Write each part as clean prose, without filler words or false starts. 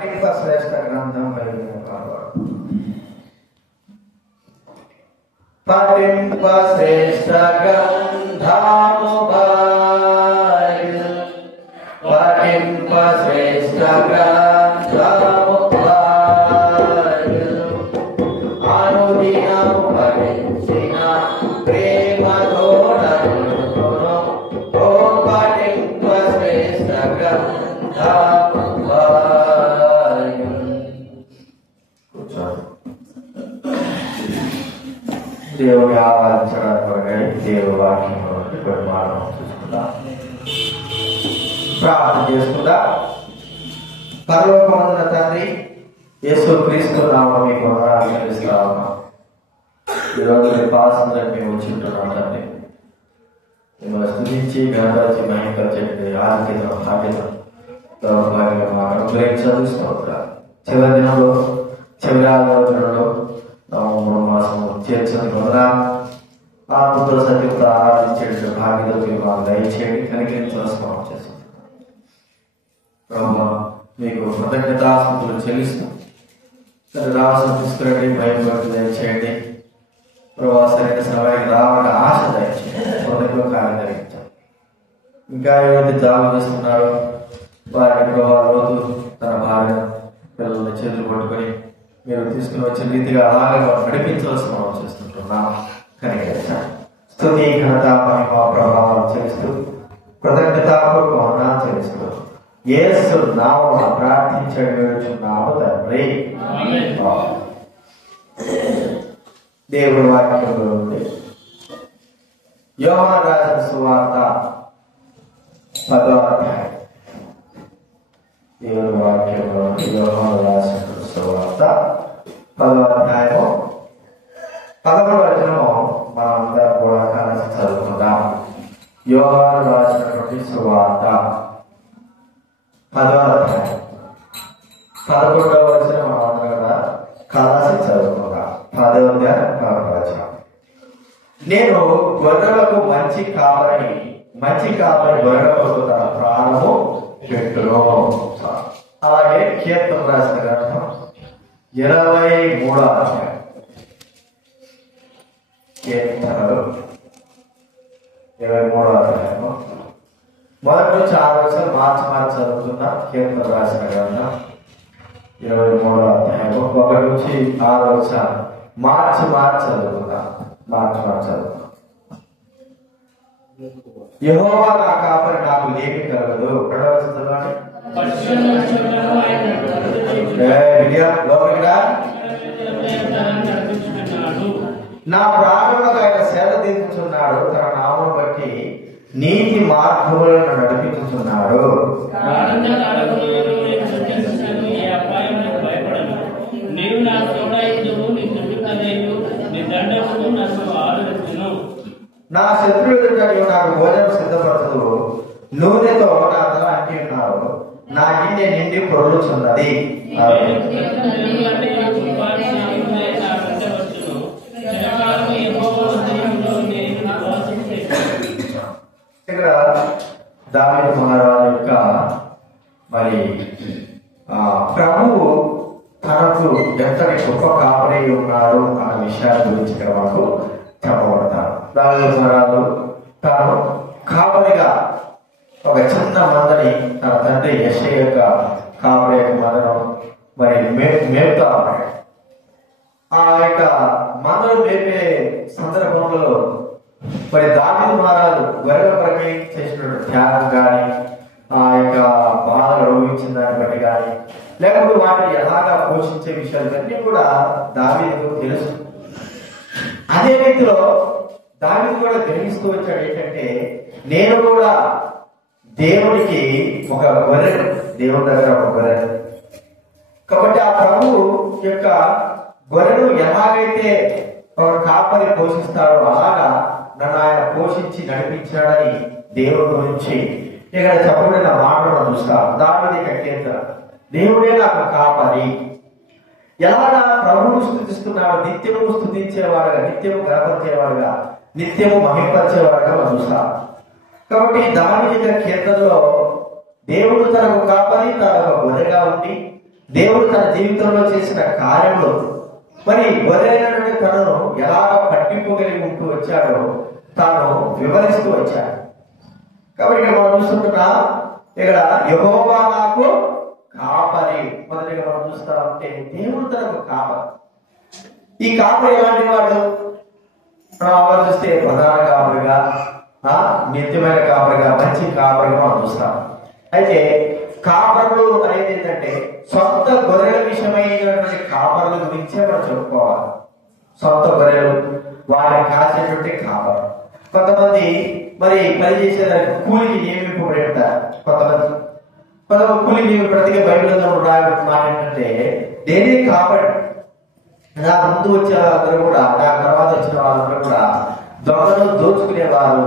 శ్రేష్ఠ గ్రంథం కలిగిన పఠింప శ్రేష్ఠ గ్రంథము పఠింప శ్రేష్ఠ గ్రంథము అనుదినము పఠించిన ప్రేమతోడను ఓ పఠింప శ్రేష్ఠ గ్రంథము దేవుని ఆరాధించడానికి దేవుని వాక్యంలో కొన్ని మాటలు చూసుకుందాం, ప్రార్థన చేసుకుందా. పరలోకమందున తండ్రి, యేసు క్రీస్తు నామమున మీకు వందనాలు చెల్లిస్తా ఉన్నాం. ఈరోజు మీ పాసందరికి మేము వచ్చి ఉంటున్నాం తండ్రి. మిమ్మల్ని స్తుతించి గణపరిచి మహిమపరిచే ఆధిక్యత దౌర్భాగ్యం మాకు అనుగ్రహించదు. చివరి దినంలో చివరి ఆలోచనలో నవంబర్ మాసం చేర్చని వలన ఆత్మతో సత్యంతో ఆరాధించేట భాగ్యతలు మాకు దయచేయండి, కనికరించాల్సిన చేస్తున్నాం. బ్రహ్మ మీకు కృతజ్ఞతాస్తుతులు చెల్లిస్తూ రావాల్సిన తీసుకురండి, భయపడి దయచేయండి. ప్రభావ సరైన సమయానికి రావాలని ఆశ దయచేయండి, హృదయంలో కార్యం జరిగించాలి. ఇంకా ఏవైతే జాబు చేస్తున్నారో వారిని ప్రభావ రోజు తన భార్య పిల్లల్ని చేతులు పట్టుకొని మీరు తీసుకుని వచ్చిన రీతిగా అలాగే నడిపించవలసిన మనం చేస్తుంటున్నాం. కనికరించండి. స్తుతి ఘనత మహిమ ప్రభావాలు చేస్తూ కృతజ్ఞతాపూర్వక చేస్తూ యేసు నామమున ప్రార్థించుచున్నాము తండ్రి. దేవుడి వాక్యంలో నుండి యోహాను రాసిన సువార్త 10వ అధ్యాయం. దేవుడి వాక్యంలో నుండి యోహాను రాసిన సువార్త 10వ అధ్యాయము 11వ వచనము మనం అందరం కూడా కలిసి చదువుకుందాం. యోహాను రాసినటువంటి సువార్త 10వ అధ్యాయం 11వ వచనం మనం అందరం కూడా కలిసి చదువుకుందాం. 10వ అధ్యాయం 11వ వచనం. నేను గొర్రెలకు మంచి కాపరిని, మంచి కాపరి గొర్రెలకు తన ప్రాణము పెట్టును. అలాగే కీర్తన రాసిన గ్రంథం 23వ అధ్యాయం. కీర్తనలు 23వ అధ్యాయము మొదటి నుంచి 6 వచనాలు మార్చి చదువుతున్న కీర్తన రాసిన గ్రంథం 23వ అధ్యాయము 1 నుంచి 6 వచనాలు మార్చి చదువుతున్నా. యెహోవా నా కాపరి, నాకు ఏమి కలగదు. నా ప్రాణములకు ఆయన సేవ తీర్చుచున్నాడు, తన నామమును బట్టి నీతి మార్గములను నడిపించుచున్నాడు. నా శత్రువులు నాకు భోజనం సిద్ధపరచదు, నూనెతో నా తల అంటి ఉన్నారు, నా గిన్నె నిండి పొర్లుచున్నది. ఇక్కడ దావీదు మహారాజు యొక్క మరి ప్రభువు తనకు ఎంతటి గొప్ప కాపరి ఉన్నాడు అన్న విషయాల గురించి ఇక్కడ మనకు చెప్పబడతారు. దావీదు మహారాజు తాను కాపరిగా ఒక చిన్న మందని తన తండ్రి యెషయా యొక్క కాపరి యొక్క మందను మరి మేపుతా ఉన్నాడు. ఆ యొక్క మందను మేపే సందర్భంలో మరి దావీదు మహారాజు గొర్రెల కొరకై చేసినటువంటి త్యాగం కానీ, ఆ యొక్క బాధలు అనుభవించిన దాన్ని బట్టి కానీ, లేకపోతే వాటిని ఎలాగా పోషించే విషయాలు అన్నీ కూడా దావీదుకు తెలుసు. అదే రీతిలో దావీదు కూడా గ్రహిస్తూ వచ్చాడు ఏంటంటే, నేను కూడా దేవుడికి ఒక గొర్రె, దేవుడి దగ్గర ఒక గొర్రె. కాబట్టి ఆ ప్రభు యొక్క గొర్రెను ఎలాగైతే ఒక కాపరి పోషిస్తాడో అలాగా నన్ను ఆయన పోషించి నడిపించాడని దేవుడి గురించి ఇక్కడ చెప్పబడిన మాటలను చూస్తాం. దావీదు కీర్తన, దేవుడే నాకు కాపరి. ఎలాగా ప్రభువును స్తుతిస్తున్నాడు, నిత్యము స్తుతించేవాడుగా, నిత్యము గణపరిచేవాడుగా, నిత్యము మహింపరిచేవాడుగా మనం చూస్తాం. కాబట్టి దావీదు కీర్తనలో దేవుడు తనకు కాపరి, తనకు గొర్రెగా ఉండి దేవుడు తన జీవితంలో చేసిన కార్యంలో మరి గొర్రెలైనటువంటి తనను ఎలాగ పట్టింపుగలిగి ఉంటూ వచ్చాడో తాను వివరిస్తూ వచ్చాడు. కాబట్టి ఇక్కడ మనం చూస్తుంటున్నా, ఇక్కడ యెహోవా నాకు కాపరి. మొదటిగా మనం చూస్తా ఉంటే దేవుడు తనకు కాపరి. ఈ కాపరి ఎలాంటి వాడు? ఆలోచిస్తే ప్రధాన కాపరిగా, నిత్యమైన కాపరిగా, మంచి కాపరిగా మనం చూస్తాం. అయితే కాపరులు అనేది ఏంటంటే సొంత గొర్రెల విషయమైనటువంటి కాపరుల గురించే మనం చెప్పుకోవాలి. సొంత గొర్రెలు, వారిని కాసేటువంటి కాపరు. కొంతమంది మరి పని చేసేదానికి కూలికి నియమింపబడి ఉంటారు. కొంతమంది కూలికి ప్రతిగా బైబిల్లో మాట ఏంటంటే దేని కాపరి. నా ముందు వచ్చే వాళ్ళందరూ కూడా, నా తర్వాత వచ్చిన వాళ్ళందరూ కూడా దొంగలు దోచుకునేవారు.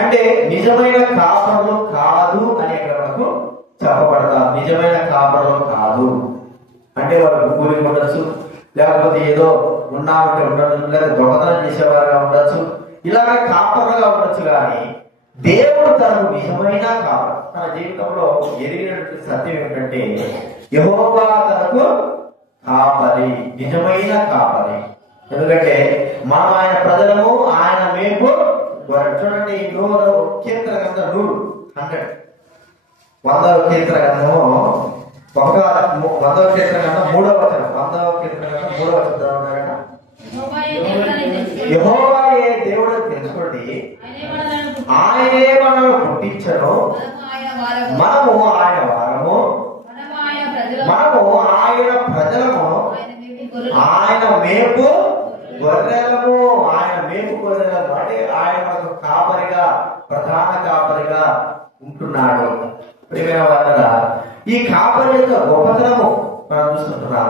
అంటే నిజమైన కాపరులు కాదు అని ఇక్కడ మనకు చెప్పబడతారు. నిజమైన కాపరులు కాదు అంటే వాళ్ళు కూలికి ఉండొచ్చు, లేకపోతే ఏదో ఉన్నామంటే ఉండదు, లేదా దొంగతనం చేసేవారుగా ఉండొచ్చు, ఇలాగ కాపరులుగా ఉండొచ్చు. కానీ దేవుడు తనకు నిజమైన కాపరు. తన జీవితంలో ఎదిగినటువంటి సత్యం ఏమిటంటే యెహోవా తనకు కాపరి, నిజమైన కాపరి. ఎందుకంటే మనం ఆయన ప్రజలము, ఆయన మేము. చూడండి, కీర్తన గ్రంథం 100 100వ కీర్తన గ్రంథము 100వ కీర్తన గ్రంథం 3వ వచనం. 100వ కీర్తన గ్రంథం 3వ వచనం. యెహోవాయే దేవుడు తెలుసుకోండి, ఆయనే మనల్ని పుట్టించను, మనము ఆయన వారము, మనము ఆయన ప్రజలము, ఆయన మేపు గొర్రెలము. ఆయన మేపు గొర్రెలము అంటే ఆయన మనకు కాపరిగా, ప్రధాన కాపరిగా ఉంటున్నాడు. ప్రియమైన వారరా, ఈ కాపరి యొక్క గొప్పతనము మనం చూస్తుంటున్నాం.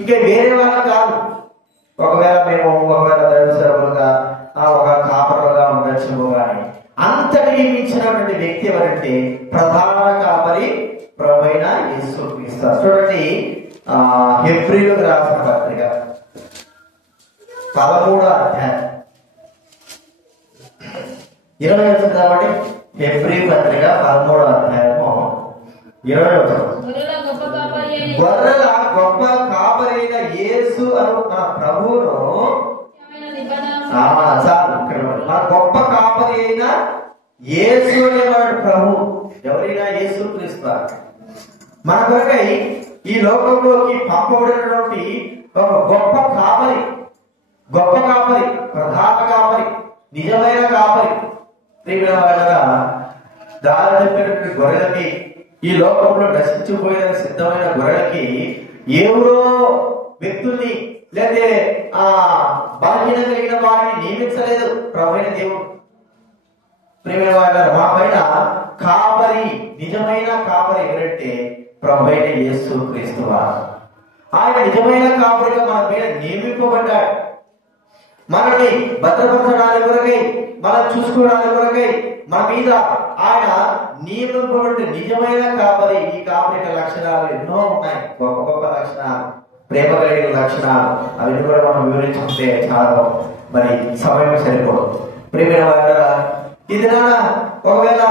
ఇంకా వేరే వాళ్ళ కాదు. ఒకవేళ దైవ సేవకులుగా, ఒక కాపరులుగా ఉండొచ్చు, కానీ అంతటికి మించినటువంటి వ్యక్తి ఎవరంటే ప్రధాన కాపరి ప్రభువైన యేసుక్రీస్తు. చూడండి, హెబ్రీయులకు రాసిన పత్రిక 13వ అధ్యాయం 20 వచనం కాబట్టి హెబ్రీ పత్రిక 13వ అధ్యాయము 20వ వచనం. గొర్రెల గొప్ప కాపరి అయిన యేసు అను మన ప్రభువును, మన గొప్ప కాపరి అయిన యేసు అనేవాడు ప్రభు. ఎవరైనా యేసుక్రీస్తు మన కొరకై ఈ లోకంలోకి పంపబడినటువంటి ఒక గొప్ప కాపరి, ప్రధాన కాపరి, నిజమైన కాపరి. దారి తప్పినటువంటి గొర్రెలకి, ఈ లోకంలో నశించిపోయిన సిద్ధమైన గొర్రెలకి ఎవరో వ్యక్తుల్ని లేకపోతే బలహీన కలిగిన వారిని నియమించలేదు ప్రభువైన దేవుడు. ప్రియమైన వాళ్ళ మా పైన కాపరి, నిజమైన కాపరి ఎవరంటే ప్రభువైన యేసుక్రీస్తు వారు. ఆయన నిజమైన కాపరిగా మన మీద నియమింపబడ్డాడు. మనల్ని భద్రపరచడానికి కొరకై, మనం చూసుకోవడానికి కొరకై మన మీద ఆయన నియమింపబడిన నిజమైన కాపరి. ఈ కాపరి లక్షణాలు ఎన్నో ఉన్నాయి, గొప్ప గొప్ప లక్షణాలు, ప్రేమ కలిగిన లక్షణాలు. అవి కూడా మనం వివరించుకుంటే చాలా మరి సమయం సరిపోదు. ప్రేమైన వాళ్ళ ఇది ఒకవేళ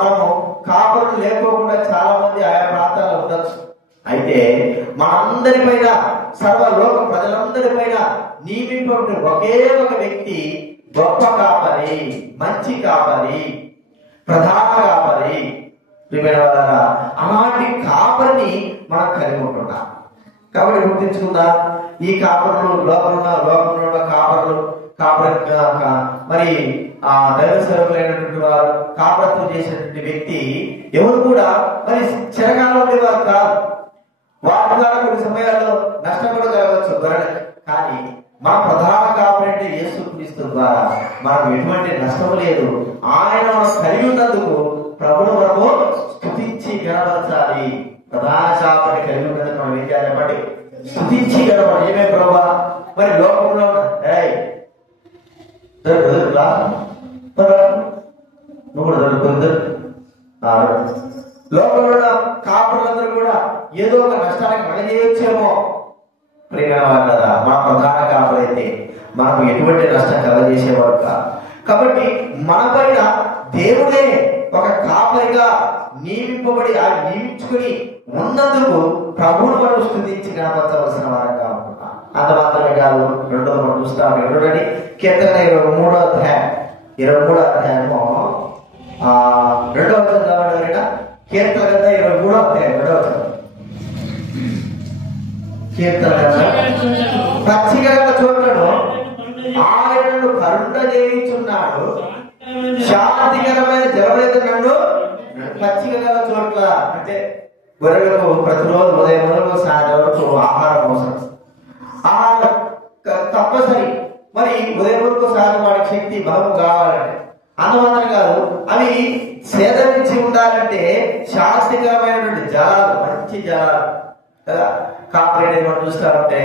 మనము కాపరులు లేకోకుండా చాలా మంది ఆయా ప్రాంతాల్లో ఉండొచ్చు. అయితే మనందరిపైన, సర్వలోక ప్రజలందరిపైన నియమింపబడిన ఒకే ఒక వ్యక్తి గొప్ప కాపరి, మంచి కాపరి, ప్రధాన కాపరి. ప్రియమైన వాళ్ళ అలాంటి కాపరిని మనం కలిగి ఉంటున్నాం. కాబట్టి గుర్తించుకుందా, ఈ కాపరులు లోకంలో కాపరులు మరి దైవ సేవకులైనటువంటి వారు, కాపరత్వం చేసినటువంటి వ్యక్తి ఎవరు కూడా మరి చిరకాలం ఉండేవారు కాదు. వాటి ద్వారా కొన్ని సమయాల్లో నష్టం కూడా కలగవచ్చు గొర్రెలకి. కానీ మా ప్రధాన కాపరి అంటే యేసుక్రీస్తు ద్వారా మనకు ఎటువంటి నష్టం లేదు. ఆయన మనం కలిగి ఉన్నందుకు ప్రభువును మనము స్తుతించి గణపరచాలి. ప్రధాన కాపరి కలిగి ఉన్నందుకు మనం ఏం చేయాలి చెప్పండి? స్తుతించి గణపడి. ఏమే ప్రభా, మరి లోకంలో నువ్వు కూడా దొరుకుతుంది. లోకంలో కాపులందరూ కూడా ఏదో ఒక నష్టానికి కలగజేయొచ్చేమో. ప్రియమైన వాళ్ళ మా ప్రధాన కాపులైతే మనకు ఎటువంటి నష్టం కలగజేసేవాడు కాదు. కాబట్టి మన పైన దేవుడే ఒక కాపరిగా నియమింపబడి నియమించుకుని ఉన్నందుకు ప్రభువును మనం స్థుతించి కనపరచవలసిన వారంగా ఉంటున్నాం. అంత మాత్రమే కాదు, రెండోది మనం చూస్తాం. రెండోది కీర్తన 23వ అధ్యాయం 23వ అధ్యాయము 2వ వచనం చదవడం. కీర్తన గ్రంథ 23వ అధ్యాయం 2వ వచనం. కీర్తన పచ్చిక చోట్లను ఆయనను కరుణ చేయించున్నాడు, శాంతికరమైన జలమైతే నన్ను పచ్చిక గల చోట్ల. అంటే గొర్రెలకు ప్రతిరోజు ఉదయం మొదలు సాయంత్రం వరకు ఆహారం అవసరం, ఆహారం తప్పనిసరి. మరి ఉదయం వరకు సాయంత్రం వాడికి శక్తి బలం కావాలంటే అందుమాత్రం కాదు, అవి సేదరించి ఉండాలంటే శాంతికరమైనటువంటి జలాలు, మంచి జలాలు కదా. కాపరేట్ మనం చూస్తారంటే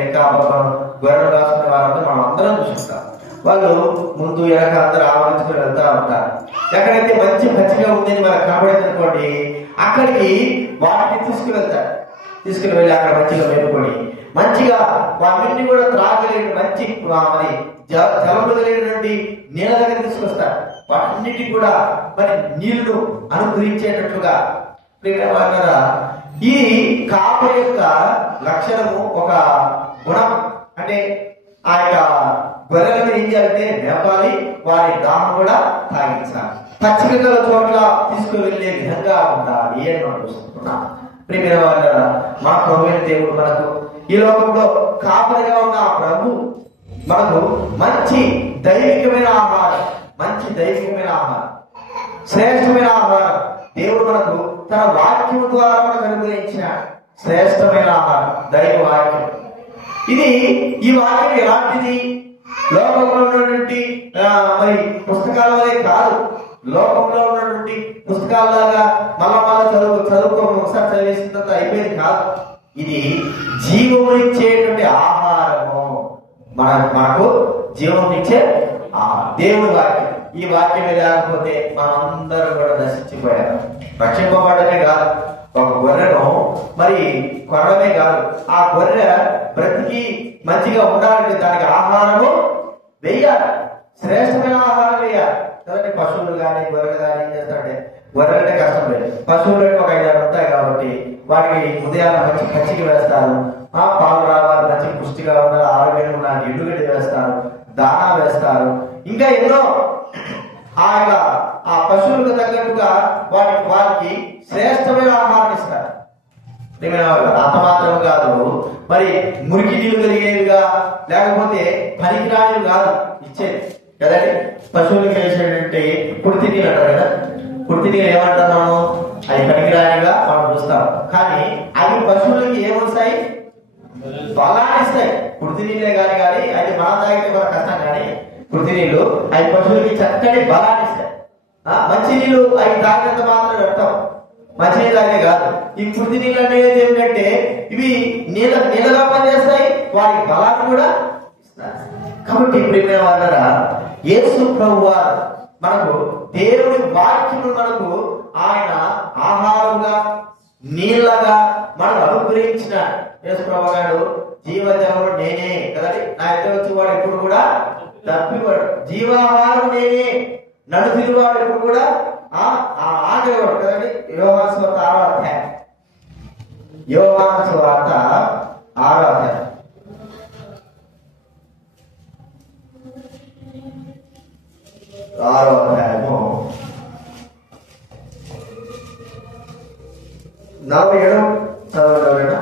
గొర్రెలు కాసుకునే వాళ్ళంతా మనం అందరం చూస్తాం. వాళ్ళు ముందు వెనక అందరూ ఆవరించుకుని వెళ్తా ఉంటారు. ఎక్కడైతే మంచి పచ్చిగా ఉందని మనకు కనబడింది అనుకోండి, అక్కడికి వాటిని తీసుకువెళ్తారు. తీసుకుని వెళ్ళి అక్కడ మంచిగా మేపుకొని మంచిగా వాటిని కూడా త్రాగలేని మంచి మరి జలములు కలిగినటువంటి నీళ్ళ దగ్గర తీసుకొస్తారు. వాటన్నిటికి కూడా మరి నీళ్లు అనుగ్రహించేటట్లుగా. ఈ కాపరి యొక్క లక్షణము, ఒక గుణం అంటే ఆ యొక్క గొర్రెలను ఏం చేయాలంటే మేపాలి, వారి దాహం కూడా తాగించాలి, పచ్చిక గల చోట్ల తీసుకువెళ్లే విధంగా ఉండాలి అని మనం చూస్తున్నాం. ప్రియమైన వాళ్ళ మా ప్రభువైన దేవుడు మనకు ఈ లోకంలో కాపరిగా ఉన్న ప్రభు మనకు మంచి దైవికమైన ఆహారం, మంచి దైవికమైన ఆహారం, శ్రేష్టమైన ఆహారం దేవుడు మనకు తన వాక్యం ద్వారా మనకు అనుగ్రహించిన శ్రేష్టమైన ఆహారం దైవ వాక్యం. ఈ వాక్యం ఎలాంటిది? లోకంలో ఉన్నటువంటి మరి పుస్తకాల వల్లే కాదు, లోకంలో ఉన్నటువంటి పుస్తకాలలాగా మళ్ళా చదువుకోవడం ఒకసారి చదివేసిన తర్వాత అయిపోయింది కాదు. ఇది జీవమునిచ్చేటువంటి ఆహారము, మనకు జీవమునిచ్చే దేవుని వాక్యం. ఈ వాక్యమే లేకపోతే మనందరం కూడా నశించిపోయారు. రక్షింపబడమే కాదు, ఒక గొర్రెను మరి కొనడమే కాదు, ఆ గొర్రె బ్రతికి మంచిగా ఉండాలంటే దానికి ఆహారము వేయాలి, శ్రేష్టమైన ఆహారం వేయాలి కదండి. పశువులు కానీ గొర్రెలు కానీ ఏం చేస్తారంటే, గొర్రెలంటే కష్టం లేదు, పశువులు ఒక 5-6 ఉంటాయి కాబట్టి వాటికి ఉదయాన్ని మంచి పచ్చిక వేస్తారు, పాలు రావాలి, మంచి పుష్టిగా ఉండాలి, ఆరోగ్యంగా ఉండాలి, ఎండుగడ్డి వేస్తారు, దానా వేస్తారు, ఇంకా ఎన్నో ఆ పశువులకు తగ్గట్టుగా వాటికి శ్రేష్టమైన ఆహారం ఇస్తారు. అంత మాత్రం కాదు, మరి మురికి నీళ్ళు కలిగేవిగా లేకపోతే పనికిరానివి కాదు ఇచ్చేది కదండి. పశువులకి వేసేటంటే కుర్తి నీళ్ళు అంటారు కదా, కుర్తి నీళ్ళు ఏమంటున్నాము, అవి పనికిరానిగా మనం చూస్తాం. కానీ అవి పశువులకి ఏమొస్తాయి? బలాన్ని ఇస్తాయి. కుర్తి నీళ్ళే కానీ అది మనం తాగితే మన కష్టం, కానీ కుర్తి నీళ్ళు అవి పశువులకి చక్కటి బలాన్ని ఇస్తాయి. మంచి నీళ్ళు అవి తాగినంత మాత్రం వ్యర్థం, మంచి నీళ్ళు తాగే కాదు. ఈ కుర్తి నీళ్ళు అనేది ఏమిటంటే ఇవి నీళ్ళగా పనిచేస్తాయి, వాటి బలాన్ని కూడా ఇస్తాయి. కాబట్టి ప్రియమైన వాళ్ళ యేసు ప్రభువారు మనకు దేవుడి వాక్యము మనకు ఆయన ఆహారంగా నీళ్ళగా మనకు అనుగ్రహించిన యేసు ప్రభు గారు జీవజలము నేనే కదండి. నా ఎదురు వచ్చి వాడు ఎప్పుడు కూడా తప్పివాడు, జీవాహారం నేనే, నన్ను తిరుగువాడు ఎప్పుడు కూడా ఆగేవాడు కదండి. యోహాను సువార్త 6వ అధ్యాయం, యోహాను సువార్త 6వ అధ్యాయం 6వ అధ్యాయము 47 చదవగలరా?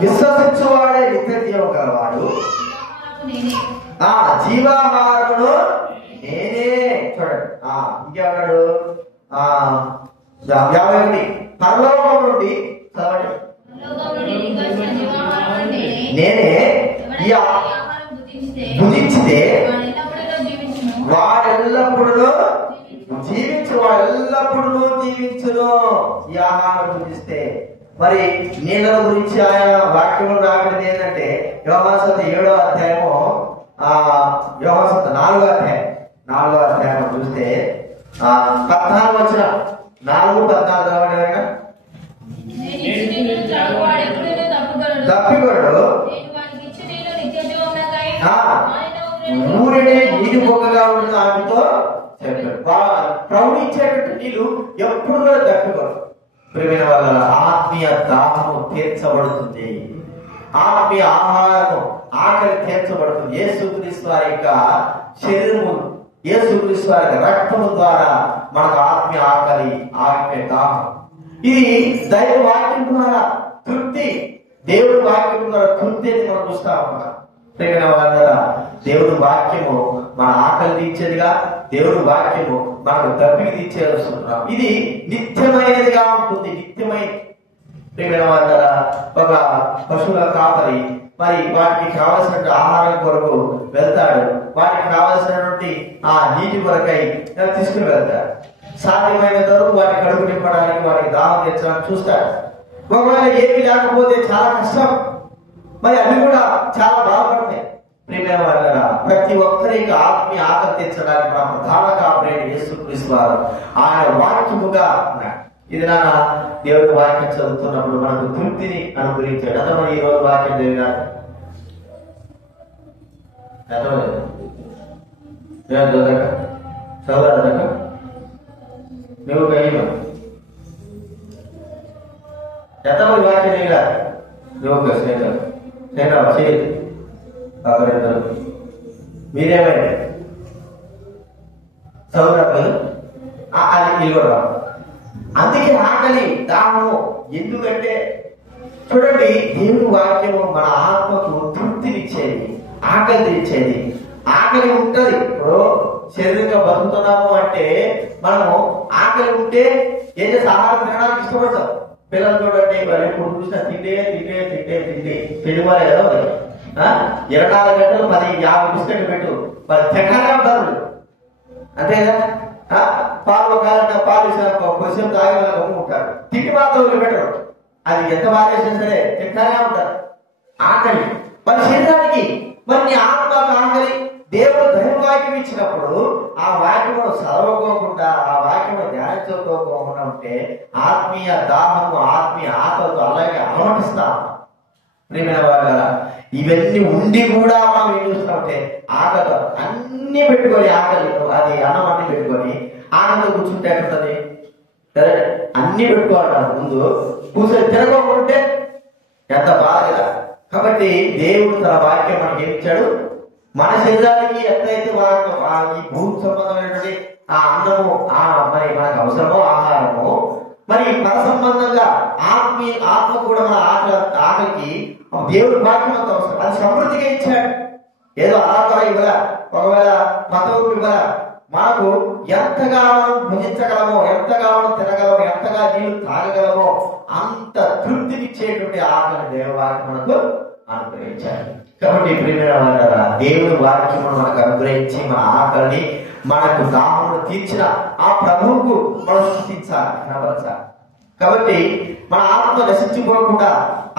విశ్వసించువాడే నిత్య జీవం గలవాడు, జీవాహారమును నేనే. చూడండి ఇంకేమన్నాడు? 51 పరలోకం నుండి నేనే భుజించితే వాడెల్లప్పుడూ జీవించును. ఈ ఆహారం భుజిస్తే మరి నీళ్ళ గురించి ఆయన వాక్యం రాకూడదు ఏంటంటే యోహాను సువార్త 7వ అధ్యాయము యోహాను సువార్త 4వ అధ్యాయం చూస్తే 14 వచనం 4-14 తప్పికొడు ఊరిని నీటి బొగ్గగా ఉన్న ఆమెతో చెప్పాడు. ప్రభువు ఇచ్చేటట్టు నీళ్ళు ఎప్పుడు కూడా దక్కుకోరు. ప్రేమైన వల్ల ఆత్మీయ దాహము తీర్చబడుతుంది, ఆత్మీయ ఆహారము ఆకలి తీర్చబడుతుంది. యేసుక్రీస్తు వారి యొక్క శరీరము, యేసుక్రీస్తు వారి యొక్క రక్తము ద్వారా మనకు ఆత్మీయ ఆకలి, ఆత్మీయ దాహం. ఇది దైవ వాక్యం ద్వారా తృప్తి, దేవుడి వాక్యం ద్వారా తృప్తి అని మనం చూస్తా ఉన్నాం. ప్రేమైన వాళ్ళ దేవుడి వాక్యము మన ఆకలి తీర్చేదిగా, దేవుడి వాక్యము మనకు దప్పికి తీర్చేస్తున్నాం. ఇది నిత్యమైనదిగా ఉంటుంది, నిత్యమైనది. ప్రేమైన వాళ్ళ ఒక పశువుల కాపరి మరి వాటికి కావలసినటువంటి ఆహారం కొరకు వెళ్తాడు, వాటికి కావలసినటువంటి ఆ నీటి కొరకై తీసుకుని వెళ్తాడు. సాధ్యమైన వరకు వాటి కడుపు నింపడానికి, వాటికి దాహం తీర్చడానికి చూస్తాడు. ఒకవేళ ఏమీ లేకపోతే చాలా కష్టం, మరి అవి కూడా చాలా బాధపడతాయి. ప్రియమైన వాళ్ళ ప్రతి ఒక్కరికి ఆత్మీయ ఆకలి తీర్చడానికి మన ప్రధాన కాపరి యేసుక్రీస్తు వారు ఆయన వాక్యముగా ఉన్నాడు. ఇది నాన్న దేవుడి వాక్యం చదువుతున్నప్పుడు మనకు తృప్తిని అనుగ్రహించాడు. అదే మనం ఈ రోజు వాక్యం చదివినా చదవక నువ్వు కలిగి ఎంతమంది వాక్యం చదివినా నువ్వు స్నేహితులు స్నేహితులు చేయదు ఒకరిద్దరు మీరేమైనా చదువురాలు అది నిలవడం. అందుకే ఆకలి దాహము. ఎందుకంటే చూడండి, దేవుని వాక్యము మన ఆత్మకు తృప్తినిచ్చేది, ఆకలి ఇచ్చేది. ఆకలి ఉంటది. ఇప్పుడు శరీరంగా బతుకుతున్నాము అంటే మనము ఆకలి ఉంటే ఏం చేసి ఆహారం తినడానికి ఇష్టపడతాం. పిల్లలు చూడండి, మరి ఎప్పుడు చూసినా తిండే తిండే తిండే తిండి తినవారే కదా. 24 గంటలు 10-50 బిస్కెట్లు పెట్టు, మరి తినగానే ఉంటారు అంతే కదా. పాలు కాలంటే పాలు కొంచెం తాగే వాళ్ళకి అమ్ముకుంటారు, తిండి మాత్రం పెట్టరు. అది ఎంత బాధేసినా సరే తింటానే ఉంటారు. ఆకలి మన శరీరానికి, మరి నీ ఆత్మకు ఆకలి. దేవుడు దైవ వాక్యం ఇచ్చినప్పుడు ఆ వాక్యము చదవకోకుండా, ఆ వాక్యము ధ్యానించుకోకుండా ఉంటే ఆత్మీయ దాహము, ఆత్మీయ ఆకలితో అలాగే అలమటిస్తాం. ప్రియమైన వాళ్ళ ఇవన్నీ ఉండి కూడా మనం ఏం చూస్తున్నామంటే ఆకలి అన్ని పెట్టుకొని, ఆకలి అది అన్నం అన్ని పెట్టుకొని ఆనందం కూర్చుంటే ఎట్లుంటది? అన్ని పెట్టుకోవాలి ముందు కూర్చొని తినకోకుంటే ఎంత బాధ కదా. కాబట్టి దేవుడు తన వాక్యం మనకి ఏమి ఇచ్చాడు? మన శరీరానికి ఎట్లయితే ఈ భూమి సంబంధమైనటువంటి ఆ అన్నము మరి మనకు అవసరమో ఆహారము, మరి పర సంబంధంగా ఆత్మ కూడా మన ఆకలికి దేవుడి వాక్యం అంత అవసరం. అది సమృద్ధిగా ఇచ్చాడు. ఏదో ఆకలి ఇవ్వల, ఒకవేళ పదవులు ఇవ్వల. మనకు ఎంతగా మనం భుజించగలమో, ఎంతగా మనం తినగలమో, ఎంతగా నీళ్లు తాగగలమో అంత తృప్తినిచ్చేటువంటి ఆకలి దేవుడి వాక్యం మనకు అనుగ్రహించాడు. కాబట్టి ప్రియమైన వాళ్ళ దేవుడి వాక్యం మనకు అనుగ్రహించి మన ఆకలిని, మనకు దాహమును తీర్చిన ఆ ప్రభువుకు మనం స్తుతించాలి, కనబరచాలి. కాబట్టి మన ఆత్మ నశించిపోకుండా,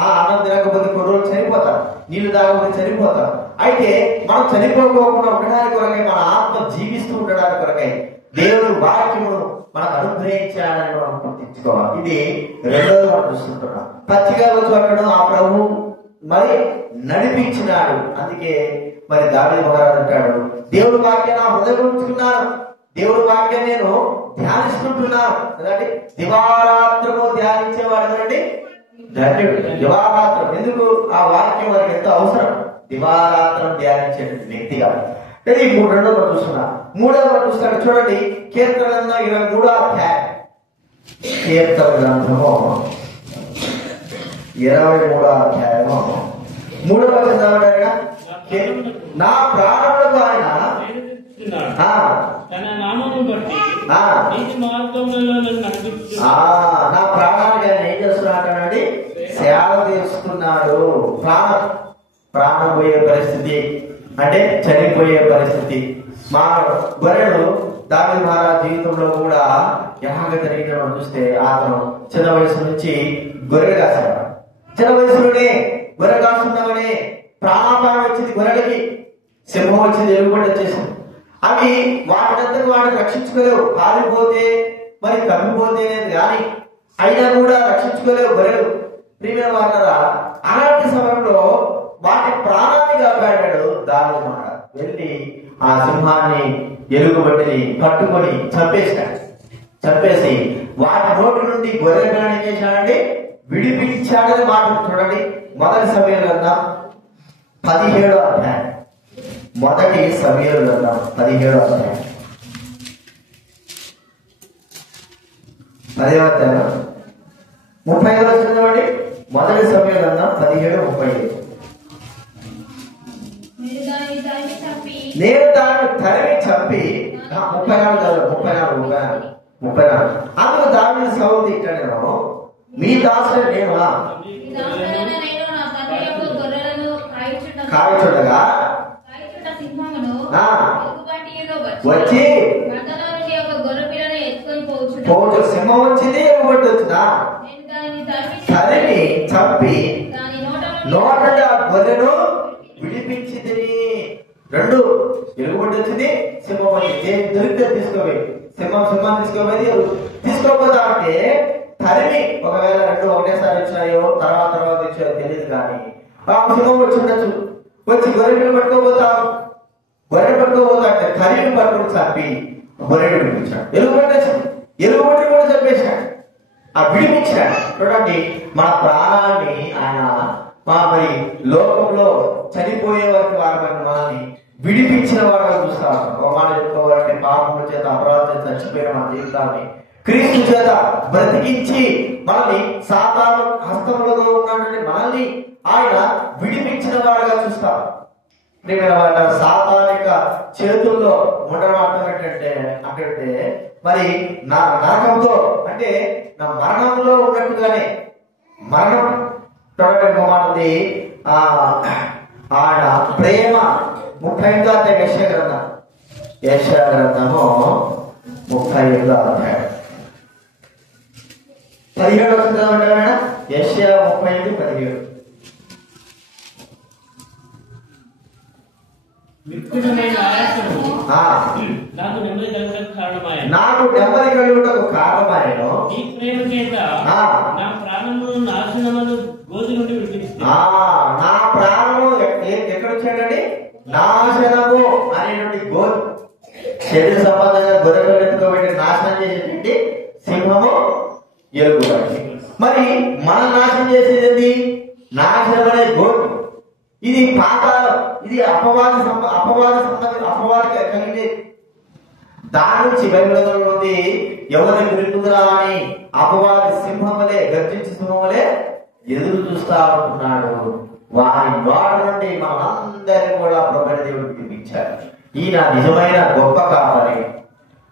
ఆ అన్నం తినకపోతే కొన్ని రోజులు చనిపోతాం, నీళ్లు తాగకపోతే చనిపోతాం. అయితే మనం చనిపోకుండా ఉండడానికి కొరకై, మన ఆత్మ జీవిస్తూ ఉండడానికి కొరకై దేవుడు వాక్యమును మనకు అనుగ్రహించాలని మనం గుర్తించుకోవాలి. ఇది రెండోది మనం చూస్తుంటున్నాం. పచ్చిగా వచ్చి ఆ ప్రభు మరి నడిపించినాడు. అందుకే మరి దావీదు మహారాజు అంటాడు, దేవుడి వాక్యాన్ని నా హృదయం ఉంచుకున్నాను, దేవుడి వాక్యాన్ని నేను ధ్యానిస్తుంటున్నాను. ఎందుకంటే దివారాత్రము ధ్యానించేవాడు కదండి ధన్యుడు. దివారాత్రం ఎందుకు? ఆ వాక్యం వారికి ఎంతో అవసరం. దివారాత్రం ధ్యానించేటువంటి వ్యక్తిగా. ఇది రెండో చూస్తున్నా. మూడవ చూస్తాడు చూడండి, కీర్తన గ్రంథం 23వ అధ్యాయం. కీర్తన గ్రంథము 23వ అధ్యాయము 3వ వచనం, నా ప్రాణములకు ఆయన నా ప్రాణానికి ఆయన ఏం చేస్తున్నాడు? సేవ తీస్తున్నాడు. ప్రాణం పోయే పరిస్థితి అంటే చనిపోయే పరిస్థితి. మా గొర్రెలు దావీదు మహారాజు జీవితంలో కూడా ఎలాగ జరిగిందో మనం చూస్తే, అతను చిన్న వయసు నుంచి గొర్రెలు కాశాడు. చిన్న వయసులోనే గొర్రె కాస్తున్నామని ప్రాణాపాయం వచ్చింది గొర్రెలకి. సింహం వచ్చింది, ఎలుగుబంటి వచ్చేసింది. అవి వాటినంతకు వాటిని రక్షించుకోలేవు. పారిపోతే మరి తప్పిపోతే కానీ అయినా కూడా రక్షించుకోలేవు గొర్రెలు. ప్రియమైన వాళ్ళరా, అలాంటి సమయంలో వాటి ప్రాణాన్ని కాపాడాడు దావీదు మహారాజు. వెళ్ళి ఆ సింహాన్ని ఎలుగుబంటిని పట్టుకొని చంపేశాడు. చంపేసి వాటి నోటి నుండి గొర్రె పిల్లని ఏం చేశాడంటే విడిపించాడని మాట చూడండి. మొదటి సమయంలో 17వ అధ్యాయం. మొదటి సమయంలో 17వ అధ్యాయం 10వ అధ్యాయం 35వ చదవండి. మొదటి సమయంలో 17:35. నేను దాన్ని తరిమి చంపి 34 అందుకు దానిని సౌలు ఇట్టాను, మీ దాసుడు నేను కాయచుండగా వచ్చి పోచు సింహం వచ్చింది, ఎలుగుబంటి వచ్చిందా, తరిమి చంపి నోట గొర్రెను విడిపించింది. రెండు, ఎలుగుబంటి వచ్చింది, సింహం వచ్చింది. దొరికితే తీసుకోపోయి సింహం తీసుకోపోతా అంటే తరిమి, ఒకవేళ రెండు ఒకటేసారి వచ్చాయో తర్వాత వచ్చాయో తెలియదు, కానీ సింహం వచ్చి ఉండొచ్చు. వచ్చి గొర్రెలు పట్టుకోపోతా అంటే తరిమి పట్టుకుని చంపి గొర్రెలు విడిపించాడు. ఎలుగుబంటి కూడా చంపేశాడు, ఆ విడిపించాడు. చూడండి, మన ప్రాణాన్ని ఆయన మరి లోకంలో చనిపోయే వరకు మనల్ని విడిపించిన వాడుగా చూస్తాం. ఒక మాట చెప్పుకోవాలంటే పాపముల చేత అపరాధం చేత చచ్చిపోయిన మన జీవితాన్ని క్రీస్తు చేత బ్రతికించి మనల్ని సాతాను హస్తములో ఉన్నటువంటి మనల్ని ఆయన విడిపించిన వాడుగా చూస్తాం. సాతానిక చేతుల్లో ఉండడం అర్థం అంటే మరి నా నరకంతో అంటే నా మరణంలో ఉన్నట్టుగానే మరణం చూడటం మాటది. ఆయన ప్రేమ 35వ అధ్యాయం యెషయా గ్రంథము 35వ అధ్యాయం 17 వస్తుంది. యెషయా 35:17. నాకు నెమ్మది కలుగుటకు కారణమాయను, నా ప్రాణము ఎక్కడ వచ్చాడండి? నాశనము అనేటువంటి గోధు శరీర సంబంధంగా గొర్రెలు ఎత్తుకోబెట్టి నాశనం చేసేటువంటి సింహము ఎలుగుబంటి. మరి మనం నాశనం చేసేది నాశనం అనే గోధు. ఇది పాతాళం, ఇది అపవాది కలిగేది. దాని నుంచి బైబిల్ ఉంది, ఎవరిని విరుపుదురా అని అపవాది సింహములే గర్జించి సింహములే ఎదురు చూస్తా ఉంటున్నాడు. వారి నోటి నుండి మనందరినీ కూడా ప్రభువైన దేవుడు విడిపించాడు. ఈయన నిజమైన గొప్ప కాపరి.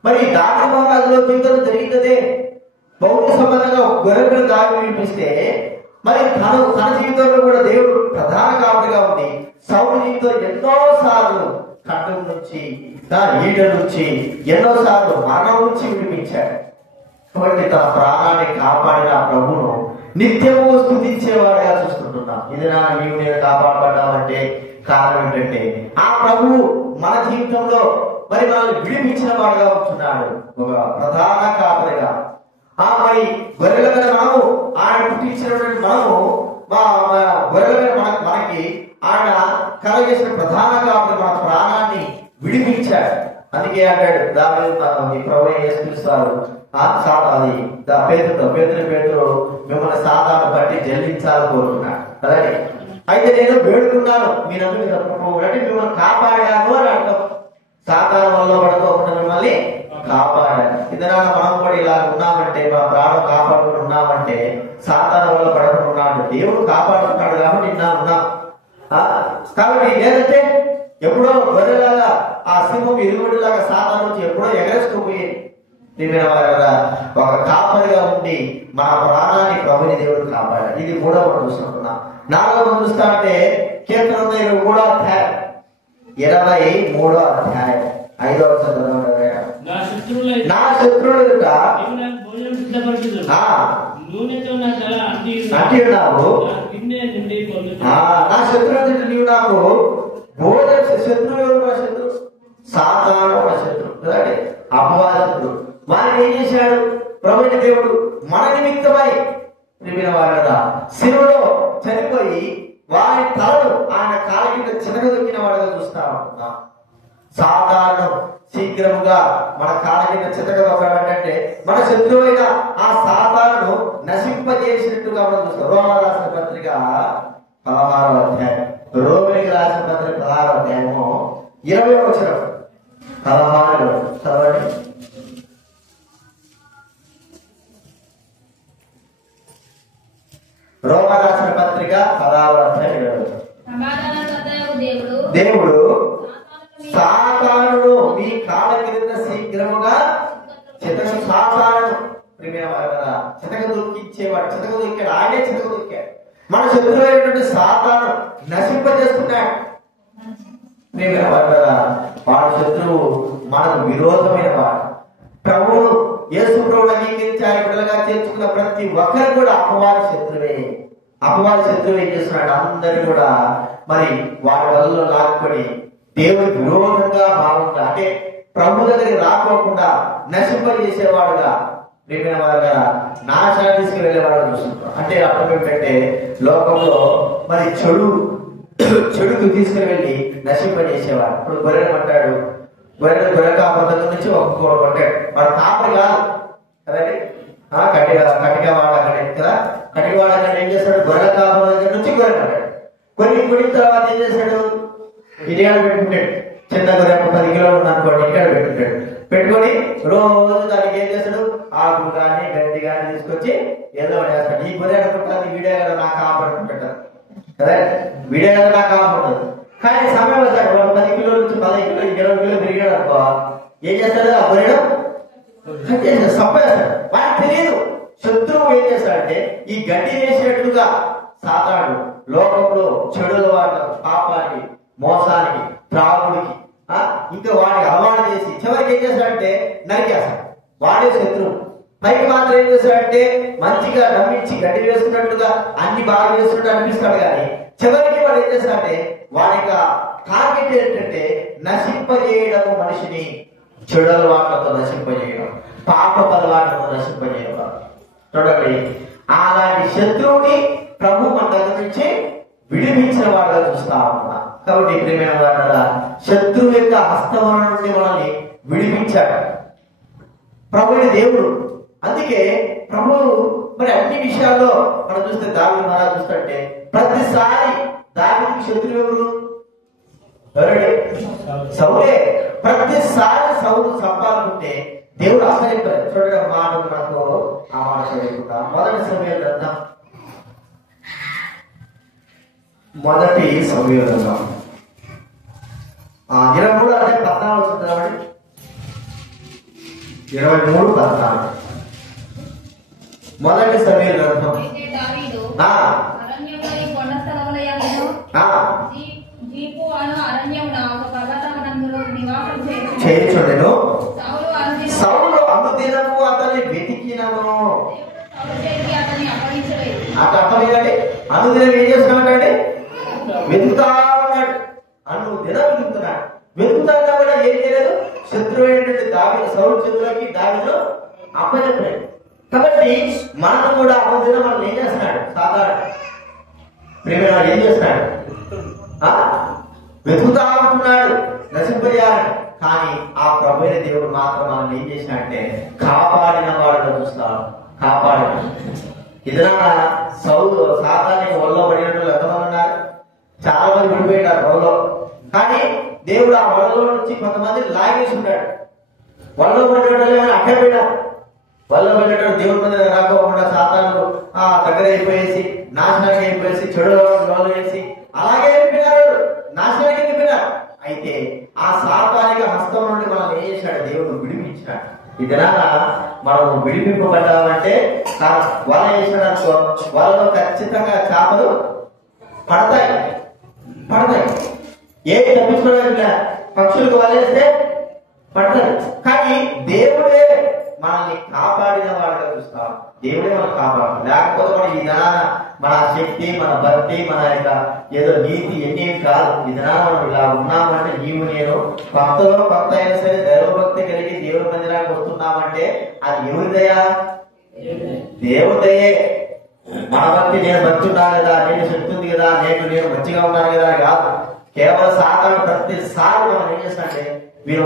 మరి దాని మహారాజులో జీవితంలో జరిగినదే భౌతిక సంబంధంగా గొర్రెలను దారి వినిపిస్తే, మరి తన జీవితంలో కూడా దేవుడు ప్రధాన కాపరిగా ఉంది. సౌలు జీవితంలో ఎన్నో సార్లు ఖడ్గం నుంచి, ఈట నుంచి, ఎన్నోసార్లు మరణం నుంచి విడిపించాడు. కాబట్టి తన ప్రాణాన్ని కాపాడిన ప్రభువును నిత్యము స్తుతించేవాడుగా చూస్తుంటున్నాం. ఇది నా నీవు నేను కాపాడబడ్డామంటే కారణం ఏంటంటే ఆ ప్రభువు మన జీవితంలో మరి మనల్ని విడిపించిన వాడుగా ఉంటున్నాడు, ఒక ప్రధాన కాపరిగా. మరి గొర్రెల మీద మనము ఆయన పుట్టించినటువంటి మనము గొర్రెల మీద మనకి ఆయన కలగేసిన ప్రధాన కాపరి మన ప్రాణాన్ని విడిపించాడు. అందుకే అంటాడు దావీదు ప్రభువైన యేసుక్రీస్తు పేతురు మిమ్మల్ని సాతాను బట్టి జల్లించాలని కోరుకున్నాడు అలాగే. అయితే నేను వేడుకున్నాను మీ నన్ను తప్పుకోవాలంటే మిమ్మల్ని కాపాడాను అని అర్థం. సాతాను వల్ల పడుకోకుండా మిమ్మల్ని కాపాడాను. ఇతరాల మనం కూడా ఇలా ఉన్నామంటే, మా ప్రాణం కాపాడుకుని ఉన్నామంటే సాతాను వల్ల పడకుండా ఉన్నాడు. దేవుడు కాపాడుతున్నాడు కాబట్టి ఉన్నాం. కాబట్టి లేదంటే ఎప్పుడో గొర్రెలాగా ఆ సింహం ఎలుగుడిలాగా సాతాను నుంచి ఎప్పుడో ఎగరేసుకుపోయి ఒక కాపరిగా ఉండి మన ప్రాణాన్ని ప్రభుని దేవుడు కాపాడాడు. ఇది 3వ చూస్తున్నాం. 4వ చూస్తా అంటే కీర్తన 23వ అధ్యాయం 23వ అధ్యాయం 5వ నా శత్రువులు అంటి ఉన్నావు, నా శత్రువు నీవు నాకు భోజన శత్రువు. ఎవరు మన శత్రువు? సాతాను మన శత్రువు కదండి, అపవాద శత్రువు. వారిని ఏం చేశాడు ప్రభువైన దేవుడు? మన నిమిత్తమై వారు శిలువలో చనిపోయి వారి తలను ఆయన కాళ్ళ కింద చిన్నగా దొక్కిన వాడుగా చూస్తా ఉంటున్నాం. సాతాను శీఘ్రముగా మన కాళ్ళ కింద చితకబడ్డాడంటే మన శత్రువైన ఆ సాతాను నశింపజేసినట్టుగా మనం చూస్తాం. రోమా రాసిన పత్రిక 16వ అధ్యాయం, రోమిలికి రాసిన పత్రిక 16వ అధ్యాయము 20వ వచనం. 16 చదవండి. రోమా రాసిన పత్రిక 16వ అధ్యాయం 20వ వచనం. దేవుడు సాతానును మీ కాళ్ళ కింద శీఘ్రముగా సాతాను చితక దొరికించేవాడు. చితక దొరికాడు, ఆయనే చితక దొరికాడు. మన శత్రువైనటువంటి సాతాను నశింపజేస్తున్నాడు. వాడు శత్రువు మనకు విరోధమైన వాడు. ప్రభువును యేసు ప్రభువును అంగీకరించి ఆయన బిడ్డలుగా చేర్చుకున్న ప్రతి ఒక్కరు కూడా అపవాది శత్రువే. అపవాది శత్రువు ఏం చేస్తున్నాడు? అందరు కూడా మరి వారి వల్ల లాక్కొని దేవుని విరోధంగా భావంగా, అంటే ప్రభు దగ్గరికి రాకోకుండా నశింపజేసేవాడుగా, ప్రియమైన వారుగా నాశనాన్ని తీసుకువెళ్ళేవాడు చూస్తుంటాం. అంటే అర్థం ఏంటంటే లోకంలో మరి చెడుకు తీసుకుని వెళ్ళి నశింపజేసేవాడు. ఇప్పుడు గొర్రెలు అంటాడు, గొర్రె కాపరి దగ్గర నుంచి ఒక్కొక్కడు కొట్టాడు. వాడు కాపరి కాదు కదండి, కటికవాడ కదా. కటికవాడ ఏం చేస్తాడు? గొర్రెల కాపరి దగ్గర నుంచి గొర్రె అంటాడు. కొన్ని తర్వాత ఏం చేశాడు? ఇటుకాడ పెట్టుకుంటాడు. చిన్న గొర్రె 10 కిలోలు ఉందనుకోండి, ఇటుకాడ పెట్టుకుంటాడు. పెట్టుకొని రోజు దానికి ఏం చేస్తాడు? ఆకు కానీ గడ్డి కానీ తీసుకొచ్చి ఏదో చేస్తాడు. ఈ గొర్రె అనుకుంటాను, వీడే కదా నాకు కాపాడుకుంటాడు కదా, వీడే కదా నాకు కాపాడుతుంది. కానీ సమయం వస్తాడు, 10 కిలోల నుంచి 15 కిలో 20 కిలో పెరిగాడు అనుకో, ఏం చేస్తాడు? ఆ గొర్రెడు సంపేస్తాడు. వాడికి తెలియదు. శత్రువు ఏం చేస్తాడంటే ఈ గడ్డి వేసినట్లుగా సాతాడు లోకంలో చెడుల వాళ్ళకు, పాపానికి, మోసానికి, త్రాగుడికి, ఇంకా వాడికి అలవాటు చేసి చివరికి ఏం చేస్తాడంటే నరికేస్తాడు. వాడే శత్రువు. పైకి మాత్రం ఏం చేస్తాడంటే మంచిగా నమ్మించి గడ్డి వేస్తున్నట్టుగా అన్ని బాగా వేస్తున్నట్టు అనిపిస్తాడు. కానీ చివరికి వాడు ఏం చేస్తాడంటే వాడి యొక్క టార్గెట్ ఏంటంటే నశింపజేయడము, మనిషిని చెడు అలవాట్లతో నశింపజేయడం, పాప అలవాట్లతో నశింపజేయడం. చూడండి, అలాంటి శత్రువుని ప్రభు మన దగ్గర నుంచి విడిపించిన వాడుగా చూస్తా ఉన్నా. కాబట్టి ప్రియమైన వాడ శత్రువు యొక్క హస్తముల నుండి మనల్ని విడిపించాడు ప్రభుని దేవుడు. అందుకే ప్రభు మరి అన్ని విషయాల్లో మనం చూస్తే దావీదు మహారాజు చూస్తుంటే ప్రతిసారి దావీదుకి శత్రువు ఎవరు? సౌలే. ప్రతిసారి సౌలు సంపాలనుకుంటే దేవుడు అసహ్యపడారు. చూడండి మాట మనకు ఆ మాట చదువుకుంటా. మొదటి సమయం గ్రంథం 23 అంటే 14 చూద్దామండి. 23:14 మొదటి సమయం గ్రంథం. చేయించుండెను. సౌలు అనుదినము అతన్ని వెతికినను. అట్లా అర్థమేంటండి? అనుదినం ఏం చేస్తున్నాడండి? వెతుకుతా ఉన్నాడు. అనుదినం వెతుకుతున్నాడు. వెతుకుతా కూడా ఏం చేయలేదు. శత్రువు ఏంటంటే సౌలు చేతులకి దావీదు అప్పచెప్పలేదు. కాబట్టి మనం కూడా అనుదినం మనం ఏం చేస్తున్నాడు? సాధారణ ప్రేమ ఏం చేస్తున్నాడు? వెతుకుతా ఉంటున్నాడు నశింపజేయాలని. కానీ ఆ ప్రభువైన దేవుడు మాత్రం మనం ఏం చేసినాడంటే కాపాడిన వాడుగా చూస్తాడు. కాపాడిన ఇదన్నా సౌలు సాతానికి ఒళ్ళో పడినట్లు ఎంతమంది ఉన్నారు? చాలా మంది పడిపోయినారు ఒళ్ళో. కానీ దేవుడు ఆ ఒళ్ళలో నుంచి కొంతమంది లాగేసి ఉన్నాడు. ఒళ్ళో పడినట్టు అక్కడ పోయినారు. ఒళ్ళో పడినట్టు దేవుడి మీద రాకోకుండా సాతాను దగ్గర అయిపోయేసి నాశనానికి అయిపోయేసి చెడు వేసి అలాగే వెళ్ళిపోయినారు, నాశనానికి వెళ్ళిపోయినారు. అయితే ఆ సాతానిక హస్తం నుండి మనం ఏం చేశాడు? దేవుడు విడిపించాడు. ఇదనా మనం విడిపింపబడ్డామంటే వల వేసినప్పుడు వలలో ఖచ్చితంగా చేపలు పడతాయి. ఏది తప్పించుకోవడానికి పక్షులకు వలేస్తే పడతాయి. కానీ దేవుడే మనల్ని కాపాడిన వాడుగా చూస్తాం. దేవుడే మనం కాపాడు. లేకపోతే మన ఈ ధనాన మన శక్తి, మన భక్తి, మన యొక్క ఏదో నీతి ఎన్ని కాదు. ఈ ధనాన మనం ఇలా ఉన్నామంటే నీవు నేను కొత్త అయినా సరే దైవభక్తి కలిగి దేవుడి మందిరానికి వస్తున్నామంటే అది ఎవరిదయా? దేవుదయే. మన భక్తి నేను భక్తి ఉన్నాను కదా, నేను శక్తి ఉంది కదా, నేను మంచిగా ఉన్నాను కదా కాదు. కేవలం సాతాను ప్రతిసారి మనం ఏం చేస్తానంటే వీరు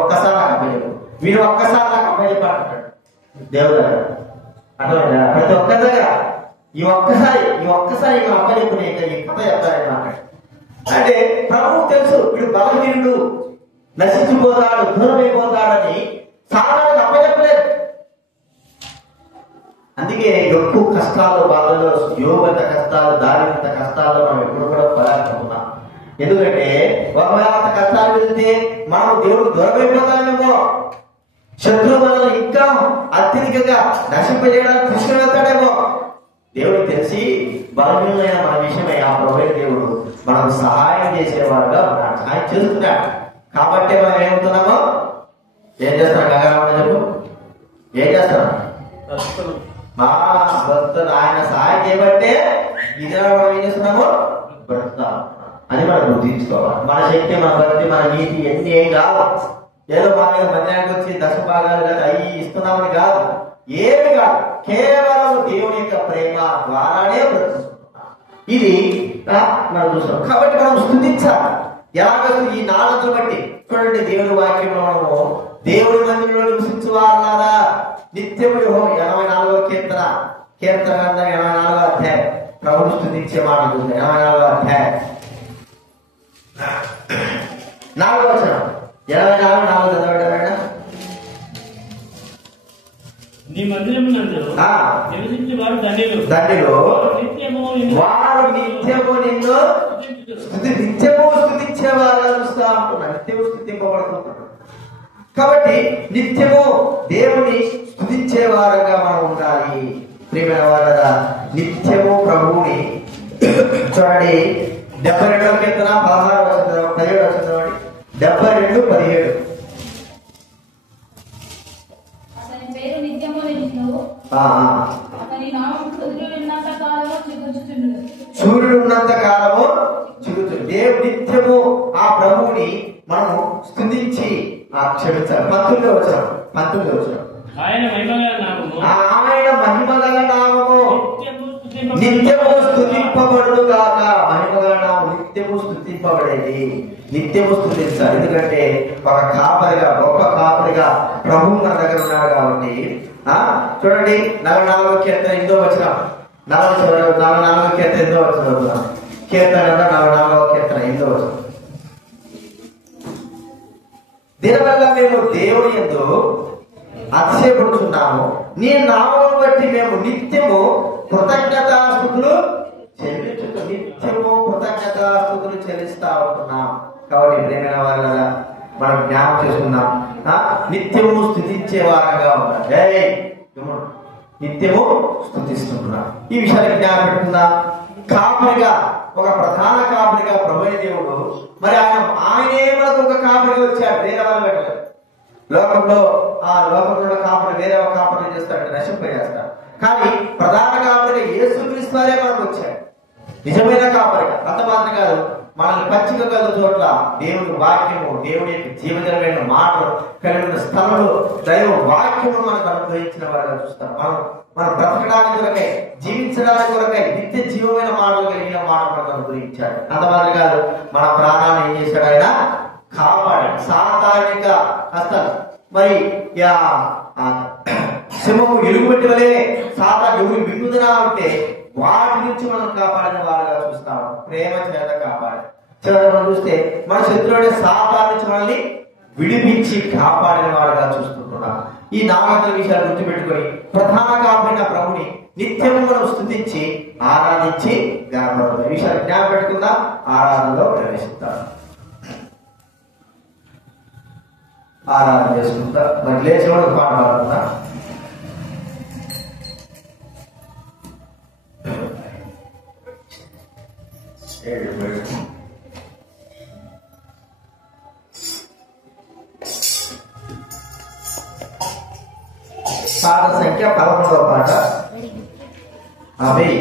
ఒక్కసారి నాకు అప్పచెప్పు, వీరు ఒక్కసారి నాకు అప్పచెప్పు అంటాడు దేవుడు దగ్గర. అర్థమైందా? ప్రతి ఒక్కరి దగ్గర ఈ ఒక్కసారి మనం అప్పచెప్పు, ఈ కథ చెప్తారని మాట్లాడు. అంటే ప్రభువు తెలుసు వీడు బలహీనుడు, నశించిపోతాడు, దూరం అయిపోతాడని సాధారణ అప్పచెప్పలేదు. అందుకే ఎక్కువ కష్టాలు, బాధల్లో, యోగంత కష్టాలు, దారినంత కష్టాల్లో మనం ఎప్పుడు కూడా పడాలనుకున్నాం. ఎందుకంటే ఒకవేళ అంత కష్టాలు వెళ్తే మనం దేవుడు దూరమైపోతామేమో, శత్రువు మనల్ని ఇంకా అత్యధికంగా నశింపజేయడానికి తీసుకుని వెళ్తాడేమో. దేవుడు తెలిసి బలహీనమైన మన విషయమై ఆ ప్రభువైన దేవుడు మనకు సహాయం చేసేవాడుగా ఉన్నాడు, సహాయం చేస్తున్నాడు. కాబట్టి మనం ఏమవుతున్నామో ఏం చేస్తాం? గగనం చెప్పు, ఏం చేస్తాం? మా భక్తులు ఆయన సహాయం చేయబట్టే ఇది మనం ఏం చేస్తున్నామో బ్రతుకుతాం అని మనం గుర్తించుకోవాలి. మన శక్తి, మన భక్తి, మన నీతి ఎన్ని ఏం కాదు. ఏదో మన మీద మందిరానికి వచ్చి దశ భాగాలు కదా అవి ఇస్తున్నామని కాదు, ఏమి కాదు. కేవలం దేవుని యొక్క ప్రేమ ద్వారానే బ్రతుకుతున్నాం. ఇది మనం చూస్తాం. కాబట్టి మనం స్తుతించాలి. ఎలాగో ఈ నాలుగు బట్టి చూడండి, దేవుడి వాక్యంలో మనము దేవుడి మందిరంలో నివసించువారన్నారా నిత్యము 84వ కీర్తన 84వ అధ్యాయం ప్రభువు స్తుతించే మాట ఉంది. 84వ అధ్యాయం 4వ వచనం, 84 చదవడం. నీ మందిరమునందు నివసించేవారు ధన్యులు, వారు నిత్యము నిన్ను నిత్యము స్తుతించేవారుగా చూస్తా ఉంటున్నారు. నిత్యము స్తుతింపబడుతుంటారు. కాబట్టి నిత్యము దేవుని స్తుతించేవారుగా మనం ఉండాలి. ప్రియమైన వారరా, నిత్యము ప్రభువుని చూడండి. 72వ కీర్తన 17 వచనం, 72:17. సూర్యుడు ఉన్నంత కాలము చిగురుతుంది. దేవుడు నిత్యము ఆ ప్రభువుని మనము స్తుతించి క్షమించాలి. 19వ వచనం, ఆయన మహిమగల నామము నిత్యము స్తుతింపబడును గాక. మహిమగల నామము నిత్యము స్తుతింపబడేది, నిత్యము స్తుతించాలి. ఎందుకంటే ఒక కాపరిగా, గొప్ప కాపరిగా ప్రభువు మన దగ్గర ఉన్నాడు కాబట్టి. చూడండి 44వ కీర్తన 8వ వచనం, 44వ కీర్తన 8వ వచనం, కీర్తన 44వ కీర్తన 8వ వచనం. దీనివల్ల మేము దేవుని యందు అతిశయపడుతున్నాము, నీ నామమును బట్టి మేము నిత్యము కృతజ్ఞతాస్తుతులు చెల్లించుతూ, నిత్యము కృతజ్ఞతాస్తుతులు చెల్లిస్తా ఉంటున్నాం. కాబట్టి ప్రేమైన వాళ్ళ మనం జ్ఞాపకం చేసుకున్నాం, నిత్యము స్తుతించే వారంగా ఉండాలి. నిత్యము స్తుతిస్తున్నాం. ఈ విషయాన్ని జ్ఞాపకం పెట్టుకుందాం. కాపరిగా, ఒక ప్రధాన కాపరిగా ప్రభువైన దేవుడు, మరి ఆయనే మనకు ఒక కాపరిగా వచ్చాడు. వేరే వాళ్ళు పెట్టలేదు. లోకంలో కాపరి వేరే ఒక కాపరి చేస్తాడు, నశింపజేస్తాడు. కానీ ప్రధాన కాపరిగా యేసుక్రీస్తు వారే మనకు వచ్చాడు, నిజమైన కాపరిగా. అంత మాత్రం కాదు, మనల్ని పచ్చిక కల చోట్ల దేవుని వాక్యము, దేవుని యొక్క జీవజనమైన మాటలు కలిగిన స్థలంలో దైవ వాక్యము మనకు అనుగ్రహించిన వారిగా చూస్తాం. మనం బ్రతకడానికి కొరకై, జీవించడానికి కొరకై నిత్య జీవమైన మాటలు కలిగిన మాట మనకు అనుగ్రహించాడు. అంత మాత్రం కాదు, మన ప్రాణాన్ని ఏం చేశాడు? ఆయన కాపాడాడు. సాతానిక హస్తాలు, మరి సింహము ఎలుగుబెట్టి వలే సాతాను ఎవరు విందుదనా ఉంటే వాటి నుంచి మనం కాపాడిన వారుగా చూస్తాము. ప్రేమ చేత కాపాడి చివరి మనం చూస్తే మన శత్రువుడే సాతాను నుంచి మనల్ని విడిపించి కాపాడిన వారుగా చూస్తుంటున్నాం. ఈ 4 విషయాలు గుర్తుపెట్టుకొని ప్రధాన కాపాడిన ప్రభుని నిత్యము మనం స్తుతించి ఆరాధించి జ్ఞాపకం. ఈ విషయాలు జ్ఞాపకం పెట్టుకుందాం. ఆరాధనలో ప్రవేశిస్తాం. ఆరాధన చేసుకుంటా మరి లేచి కూడా పాట పాడుతున్నా. పాట సంఖ్య 11వ పాట. అభయ్